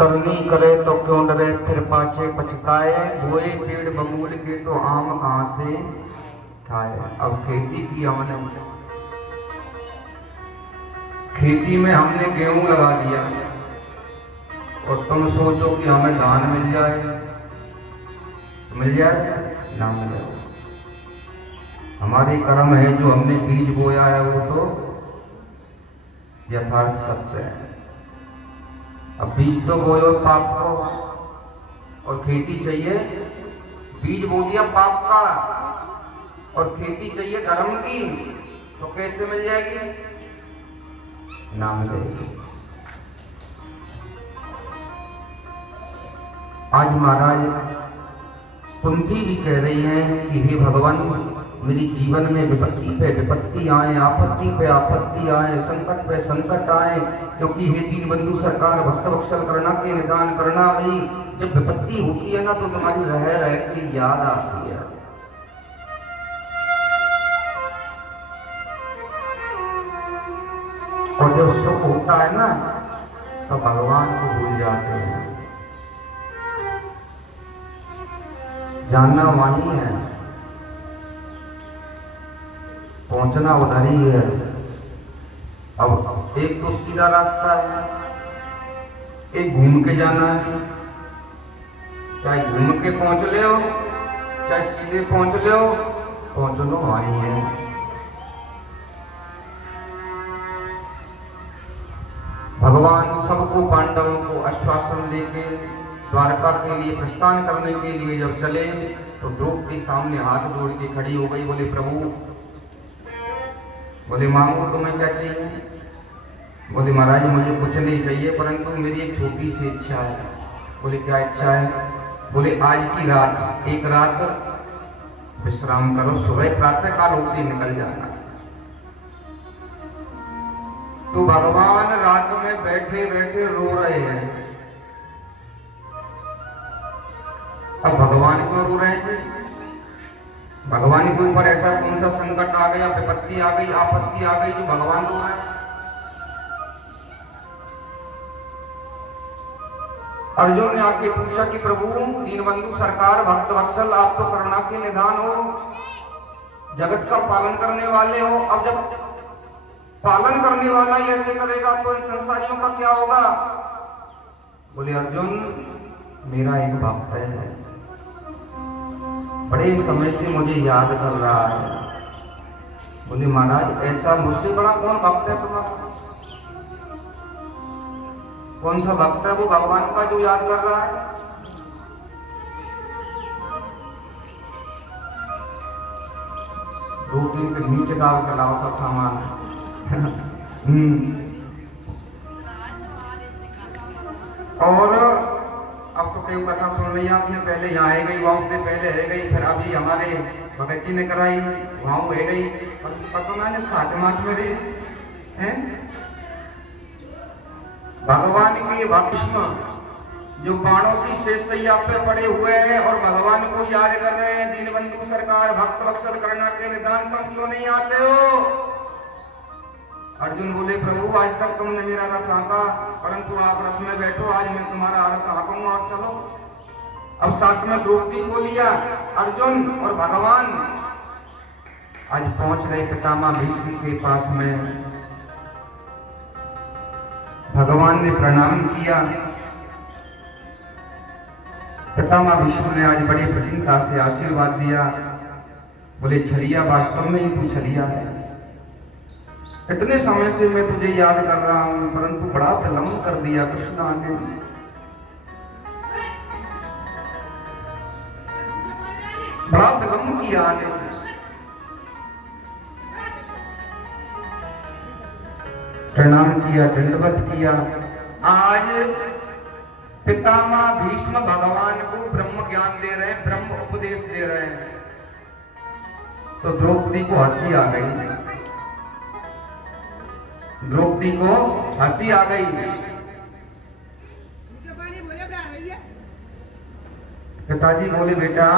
करनी करे तो क्यों डरे फिर पाछे पछताए, बोए पेड़ बबूल के तो आम कहाँ से खाए। अब खेती की हमने, खेती में हमने गेहूं लगा दिया और तुम सोचो कि हमें धान मिल जाए, मिल जाए ना मिले। हमारे कर्म है, जो हमने बीज बोया है वो तो यथार्थ सत्य है। अब बीज तो बोयो पाप को और खेती चाहिए, बीज बो दिया पाप का और खेती चाहिए धर्म की, तो कैसे मिल जाएगी? ना मिलेगी। आज महाराज कुंती भी कह रही हैं कि हे भगवान, मेरी जीवन में विपत्ति पे विपत्ति आए, आपत्ति पे आपत्ति आए, संकट पे संकट आए, क्योंकि हे दीनबंधु सरकार भक्त वत्सल करना के निदान करना। भाई जब विपत्ति होती है ना तो तुम्हारी रह रह के याद आती है। और जब सुख होता है ना तो भगवान को भूल जाते हैं। जानना वहीं है, पहुंचना उधर ही है। अब एक तो सीधा रास्ता है, एक घूम के जाना है। चाहे घूम के पहुंच ले हो, चाहे सीधे पहुंच ले हो, पहुंचना वहीं है। भगवान सबको, पांडवों को आश्वासन देके द्वारका के लिए प्रस्थान करने के लिए जब चले तो द्रौपदी सामने हाथ जोड़ के खड़ी हो गई। बोले प्रभु, बोले मांगो तुम्हें क्या चाहिए? बोले महाराज मुझे कुछ नहीं चाहिए, परंतु मेरी एक छोटी सी इच्छा है। बोले क्या इच्छा है? बोले आज की रात, एक रात विश्राम करो, सुबह प्रातः काल होते निकल जाना। तो भगवान रात में बैठे बैठे रो रहे हैं। अब भगवान क्यों रो रहे हैं? भगवान के ऊपर ऐसा कौन सा संकट आ गया, विपत्ति आ गई, आपत्ति आ गई जो भगवान रो रहे हैं? अर्जुन ने आके पूछा कि प्रभु दीनबंधु सरकार भक्त वत्सल, आप तो करुणा के निधान हो, जगत का पालन करने वाले हो। अब जब पालन करने वाला ही ऐसे करेगा तो इन संसारियों का क्या होगा? बोले अर्जुन, मेरा एक भक्त है, बड़े समय से मुझे याद कर रहा है। बोले महाराज ऐसा मुझसे बड़ा कौन भक्त है तुम्हारा? कौन सा भक्त है वो भगवान का जो याद कर रहा है? रोटी के नीचे डाल के लाओ सब सामान। और अब तो केव कथा सुन ली आपने, पहले यहाँ है गई, वहां से पहले है गई, फिर अभी हमारे भगत जी ने कराई, वहां है गई। और पता मैंने खातमात मेरे हैं भगवान के भक्ष्म जो बाणों की शेष सैया पे पड़े हुए हैं और भगवान को याद कर रहे हैं। दीनबंधु सरकार भक्त वत्सल करुणा के निदान, तुम क्यों नहीं आते हो? अर्जुन बोले प्रभु आज तक तुमने मेरा रथ हाँका, परंतु आप रथ में बैठो, आज मैं तुम्हारा रथ हाँकूंगा और चलो। अब साथ में द्रौपदी को लिया अर्जुन और भगवान आज पहुंच गए पितामह भीष्म के पास में। भगवान ने प्रणाम किया। पितामह भीष्म ने आज बड़ी प्रसन्नता से आशीर्वाद दिया। बोले छलिया, वास्तव में ही तू छलिया है। इतने समय से मैं तुझे याद कर रहा हूं, परंतु बड़ा विलंब कर दिया कृष्णा ने। बड़ा विलंब किया ने। प्रणाम किया, दंडवत किया। आज पितामह भीष्म भगवान को ब्रह्म ज्ञान दे रहे हैं, ब्रह्म उपदेश दे रहे हैं। तो द्रौपदी को हंसी आ गई, द्रौपदी को हंसी आ गई। पिताजी बोले बेटा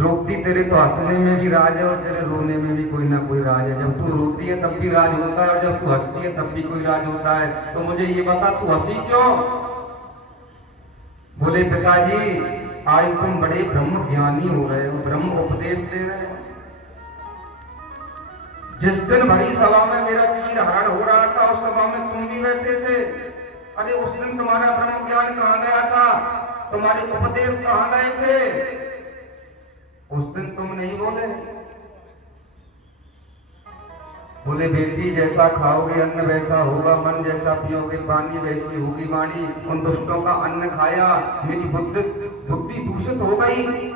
द्रौपदी तेरे तो हंसने में भी राज है और तेरे रोने में भी कोई ना कोई राज है। जब तू रोती है तब भी राज होता है और जब तू हंसती है तब भी कोई राज होता है। तो मुझे ये बता तू हंसी क्यों? बोले पिताजी आज तुम बड़े ब्रह्म ज्ञानी हो रहे हो, ब्रह्म उपदेश दे रहे हो। जिस दिन भरी सभा में मेरा चीर हरण हो रहा था उस सभा में तुम भी बैठे थे। अरे उस दिन तुम्हारा ब्रह्म ज्ञान कहां गया था? तुम्हारे उपदेश कहां गए थे? उस दिन तुम नहीं बोले। बोले बेटी जैसा खाओगे अन्न वैसा होगा मन, जैसा पियोगे पानी वैसी होगी वाणी। उन दुष्टों का अन्न खाया, मेरी बुद्धि दूषित हो गई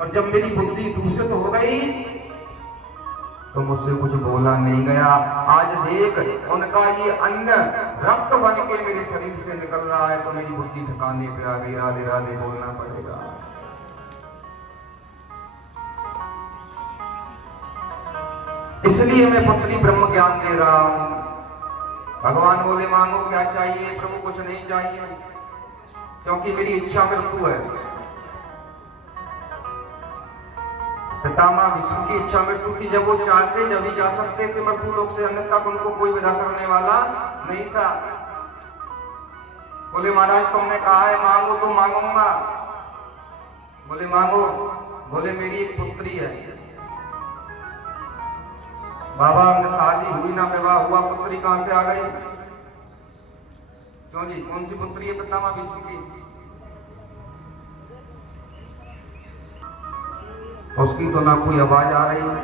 और जब मेरी बुद्धि दूषित हो गई तो मुझसे कुछ बोला नहीं गया। आज देख उनका ये अन्न रक्त बन के मेरे शरीर से निकल रहा है तो मेरी बुद्धि ठिकाने पे आ गई। राधे राधे बोलना पड़ेगा। इसलिए मैं पुत्री ब्रह्म ज्ञान दे रहा हूं। भगवान बोले मांगो क्या चाहिए? प्रभु कुछ नहीं चाहिए क्योंकि मेरी इच्छा मृत्यु है। पितामह विष्णु की इच्छा मृत्यु थी। जब वो चाहते जब ही जा सकते थे मृत्यु लोक से, अन्यथा उनको कोई विदा करने वाला नहीं था। बोले महाराज तुमने कहा है मांगो तो मांगूंगा। बोले मांगो। बोले मेरी एक पुत्री है। बाबा हमने शादी हुई ना विवाह हुआ, पुत्री कहां से आ गई? क्यों जी कौन सी पुत्री है पितामह विष्णु की? उसकी तो ना कोई आवाज आ रही है।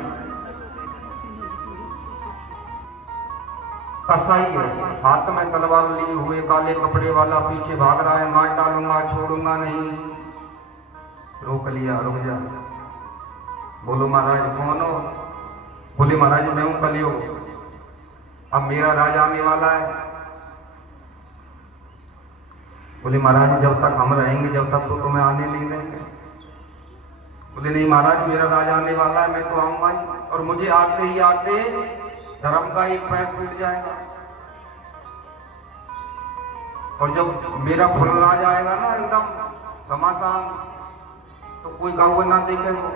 कसाई है, हाथ में तलवार लिए हुए काले कपड़े वाला पीछे भाग रहा है। मार डालूंगा छोड़ूंगा नहीं। रोक लिया, रुक जा। बोलो महाराज कौन हो? बोले महाराज मैं हूं कलयुग, अब मेरा राज आने वाला है। बोले महाराज जब तक हम रहेंगे जब तक तो तुम्हें आने नहीं देंगे। बोले नहीं महाराज मेरा राज आने वाला है, मैं तो आऊंगा ही और मुझे आते ही आते धर्म का एक पैर टूट जाएगा और जब मेरा फुल राज आएगा ना एकदम घमासान तो कोई गाँव ना देखेगा।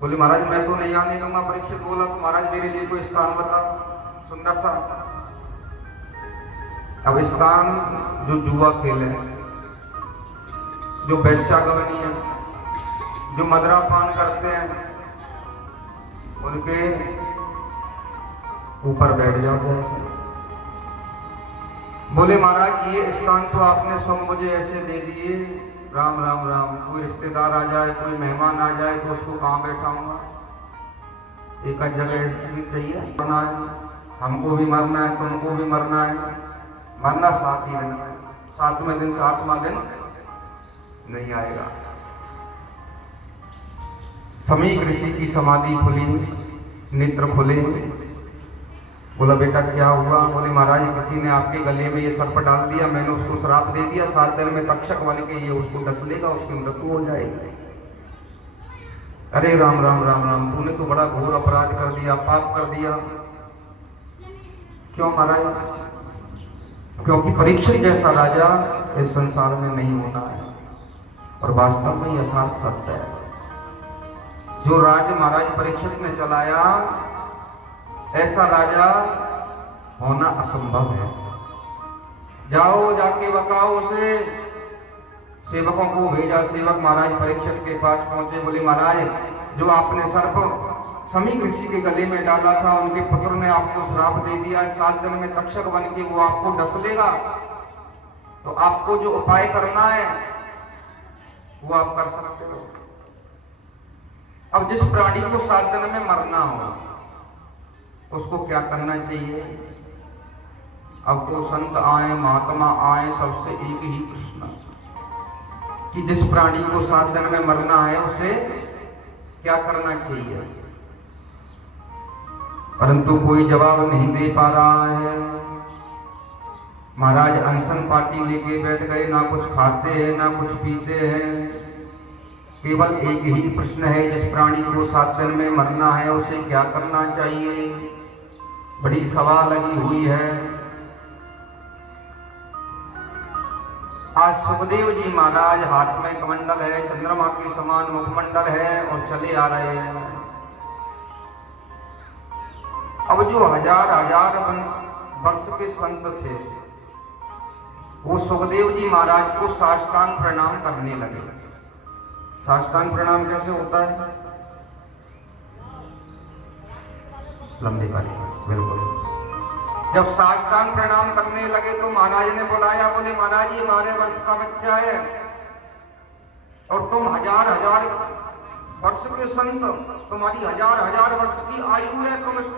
बोले महाराज मैं तो नहीं आने दूंगा। परीक्षित बोला तो महाराज मेरे लिए कोई स्थान बताओ सुंदर सा। अब स्थान जो जुआ खेले, जो वैश्यागमनी है, जो मदरा पान करते हैं उनके ऊपर बैठ जाओ। बोले महाराज ये स्थान तो आपने सब मुझे ऐसे दे दिए, राम राम राम। कोई रिश्तेदार आ जाए कोई मेहमान आ जाए तो उसको कहाँ बैठाऊंगा? एक जगह ऐसी चाहिए। मरना है, हमको भी मरना है, तुमको भी मरना है। मरना 7 ही दिन है, 7वें दिन 7वां दिन नहीं आएगा। समीक ऋषि की समाधि खुली, नेत्र खुले। बोला बेटा क्या हुआ? बोले महाराज किसी ने आपके गले में ये सर्प डाल दिया, मैंने उसको श्राप दे दिया, 7 दिन में तक्षक बन के ये उसको डस लेगा, उसकी मृत्यु हो जाएगी। अरे राम राम राम राम, तूने तो बड़ा घोर अपराध कर दिया, पाप कर दिया। क्यों महाराज? क्योंकि परीक्षित जैसा राजा इस संसार में नहीं होना है और वास्तव में यथार्थ सत्य है। जो राज्य महाराज परीक्षित ने चलाया ऐसा राजा होना असंभव है। जाओ जाके बकाओ उसे। सेवकों को भेजा, सेवक महाराज परीक्षित के पास पहुंचे। बोले महाराज जो आपने सर्प समीक ऋषि के गले में डाला था उनके पुत्र ने आपको श्राप दे दिया है, 7 दिन में तक्षक बन के वो आपको डस लेगा। तो आपको जो उपाय करना है वो आप कर सकते हो। अब जिस प्राणी को 7 दिन में मरना हो उसको क्या करना चाहिए? अब तो संत आए महात्मा आए सबसे एक ही प्रश्न कि जिस प्राणी को 7 दिन में मरना है उसे क्या करना चाहिए, परंतु कोई जवाब नहीं दे पा रहा है। महाराज अनशन पार्टी लेके बैठ गए, ना कुछ खाते हैं ना कुछ पीते हैं। केवल एक ही प्रश्न है, जिस प्राणी को 7 दिन में मरना है उसे क्या करना चाहिए। बड़ी सभा लगी हुई है। आज सुखदेव जी महाराज हाथ में कमंडल है, चंद्रमा के समान मुखमंडल है और चले आ रहे हैं। अब जो हजार हजार वर्ष के संत थे वो सुखदेव जी महाराज को साष्टांग प्रणाम करने लगे। साष्टांग प्रणाम कैसे होता है? लंबी बारी, बिल्कुल। जब साष्टांग प्रणाम करने लगे तो महाराज ने बुलाया, बोले महाराज ये 12 वर्ष का बच्चा है और तुम हजार हजार वर्ष के संत, तुम्हारी हजार हजार वर्ष की आयु है, तुम